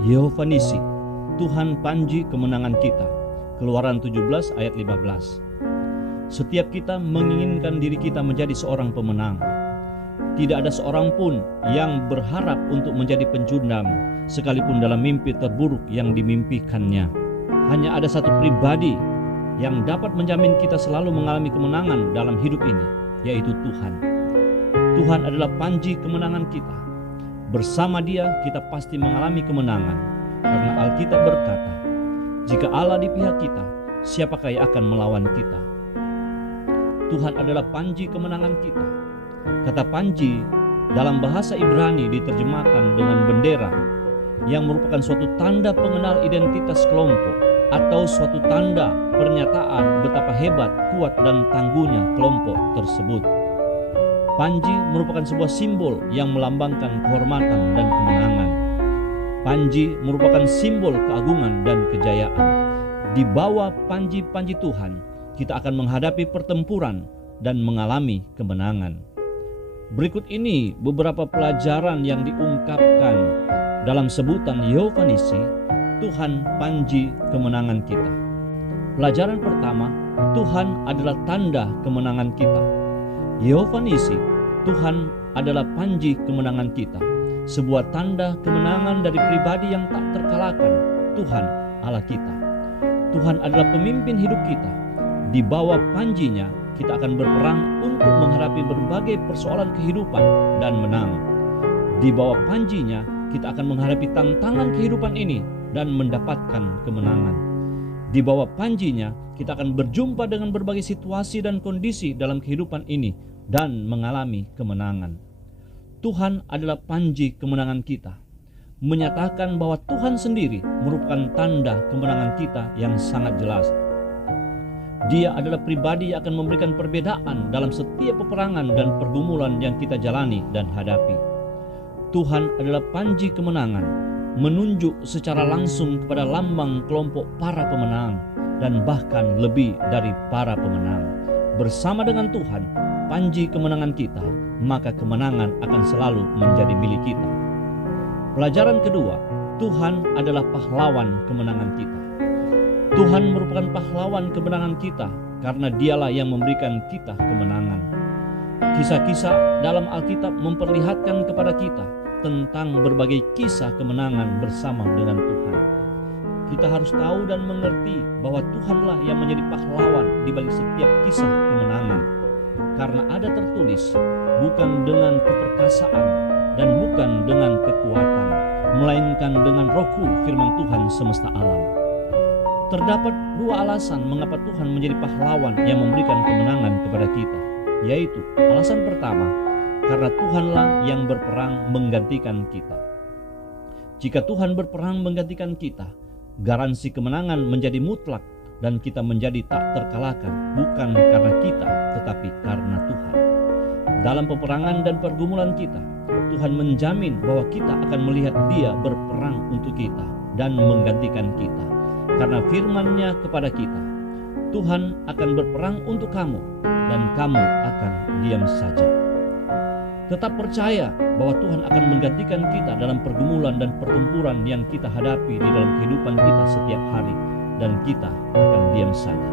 Yehova Nisi, Tuhan panji kemenangan kita. Keluaran 17 ayat 15. Setiap kita menginginkan diri kita menjadi seorang pemenang. Tidak ada seorang pun yang berharap untuk menjadi pencundang, sekalipun dalam mimpi terburuk yang dimimpikannya. Hanya ada satu pribadi yang dapat menjamin kita selalu mengalami kemenangan dalam hidup ini, yaitu Tuhan. Tuhan adalah panji kemenangan kita. Bersama Dia kita pasti mengalami kemenangan, karena Alkitab berkata, jika Allah di pihak kita, siapakah yang akan melawan kita? Tuhan adalah panji kemenangan kita. Kata panji dalam bahasa Ibrani diterjemahkan dengan bendera, yang merupakan suatu tanda pengenal identitas kelompok atau suatu tanda pernyataan betapa hebat, kuat, dan tangguhnya kelompok tersebut. Panji merupakan sebuah simbol yang melambangkan kehormatan dan kemenangan. Panji merupakan simbol keagungan dan kejayaan. Di bawah panji-panji Tuhan, kita akan menghadapi pertempuran dan mengalami kemenangan. Berikut ini beberapa pelajaran yang diungkapkan dalam sebutan Yehova Nisi, Tuhan panji kemenangan kita. Pelajaran pertama, Tuhan adalah tanda kemenangan kita. Yehova Nisi, Tuhan adalah panji kemenangan kita. Sebuah tanda kemenangan dari pribadi yang tak terkalahkan, Tuhan Allah kita. Tuhan adalah pemimpin hidup kita. Di bawah panjinya, kita akan berperang untuk menghadapi berbagai persoalan kehidupan dan menang. Di bawah panjinya, kita akan menghadapi tantangan kehidupan ini dan mendapatkan kemenangan. Di bawah panjinya, kita akan berjumpa dengan berbagai situasi dan kondisi dalam kehidupan ini dan mengalami kemenangan. Tuhan adalah panji kemenangan kita, menyatakan bahwa Tuhan sendiri merupakan tanda kemenangan kita yang sangat jelas. Dia adalah pribadi yang akan memberikan perbedaan dalam setiap peperangan dan pergumulan yang kita jalani dan hadapi. Tuhan adalah panji kemenangan, menunjuk secara langsung kepada lambang kelompok para pemenang dan bahkan lebih dari para pemenang. Bersama dengan Tuhan, panji kemenangan kita, maka kemenangan akan selalu menjadi milik kita. Pelajaran kedua, Tuhan adalah pahlawan kemenangan kita. Tuhan merupakan pahlawan kemenangan kita karena Dialah yang memberikan kita kemenangan. Kisah-kisah dalam Alkitab memperlihatkan kepada kita tentang berbagai kisah kemenangan bersama dengan Tuhan. Kita harus tahu dan mengerti bahwa Tuhanlah yang menjadi pahlawan di balik setiap kisah kemenangan. Karena ada tertulis, bukan dengan keperkasaan dan bukan dengan kekuatan, melainkan dengan Rohku, firman Tuhan semesta alam. Terdapat dua alasan mengapa Tuhan menjadi pahlawan yang memberikan kemenangan kepada kita, yaitu alasan pertama, karena Tuhanlah yang berperang menggantikan kita. Jika Tuhan berperang menggantikan kita, garansi kemenangan menjadi mutlak dan kita menjadi tak terkalahkan, bukan karena kita, tetapi karena Tuhan. Dalam peperangan dan pergumulan kita, Tuhan menjamin bahwa kita akan melihat Dia berperang untuk kita dan menggantikan kita. Karena firman-Nya kepada kita, Tuhan akan berperang untuk kamu dan kamu akan diam saja. Tetap percaya bahwa Tuhan akan menggantikan kita dalam pergumulan dan pertempuran yang kita hadapi di dalam kehidupan kita setiap hari, dan kita akan diam saja.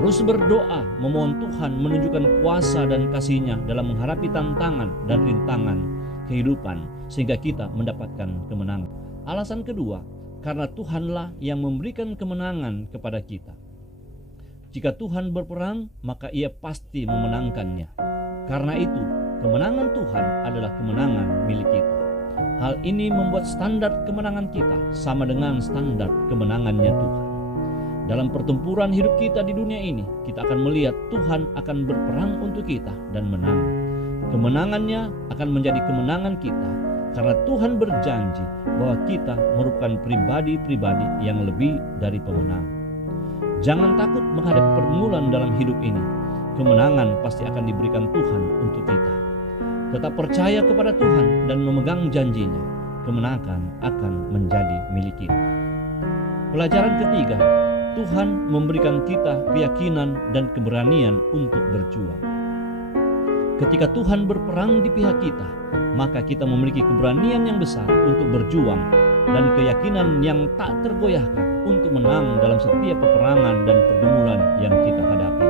Terus berdoa memohon Tuhan menunjukkan kuasa dan kasih-Nya dalam menghadapi tantangan dan rintangan kehidupan sehingga kita mendapatkan kemenangan. Alasan kedua, karena Tuhanlah yang memberikan kemenangan kepada kita. Jika Tuhan berperang, maka Ia pasti memenangkannya. Karena itu, kemenangan Tuhan adalah kemenangan milik kita. Hal ini membuat standar kemenangan kita sama dengan standar kemenangannya Tuhan. Dalam pertempuran hidup kita di dunia ini, kita akan melihat Tuhan akan berperang untuk kita dan menang. Kemenangannya akan menjadi kemenangan kita karena Tuhan berjanji bahwa kita merupakan pribadi-pribadi yang lebih dari pemenang. Jangan takut menghadapi pergumulan dalam hidup ini. Kemenangan pasti akan diberikan Tuhan untuk kita. Tetap percaya kepada Tuhan dan memegang janji-Nya. Kemenangan akan menjadi milik kita. Pelajaran ketiga, Tuhan memberikan kita keyakinan dan keberanian untuk berjuang. Ketika Tuhan berperang di pihak kita, maka kita memiliki keberanian yang besar untuk berjuang dan keyakinan yang tak tergoyahkan untuk menang dalam setiap peperangan dan pergumulan yang kita hadapi.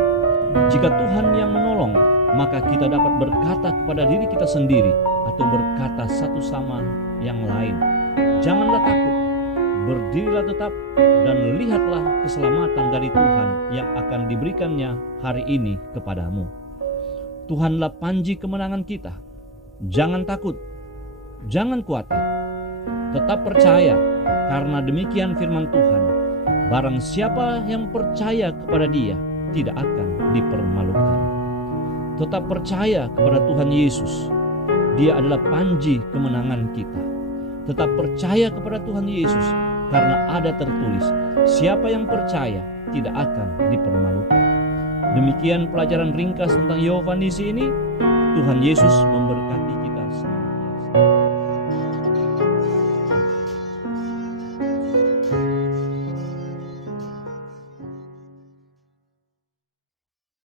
Jika Tuhan yang menolong, maka kita dapat berkata kepada diri kita sendiri atau berkata satu sama yang lain, "Janganlah takut, berdirilah tetap dan lihatlah keselamatan dari Tuhan yang akan diberikannya hari ini kepadamu." Tuhanlah panji kemenangan kita. Jangan takut, jangan khawatir, tetap percaya, karena demikian firman Tuhan, barang siapa yang percaya kepada Dia tidak akan dipermalukan. Tetap percaya kepada Tuhan Yesus. Dia adalah panji kemenangan kita. Tetap percaya kepada Tuhan Yesus, karena ada tertulis, siapa yang percaya tidak akan dipermalukan. Demikian pelajaran ringkas tentang Yohanes ini. Tuhan Yesus memberkati.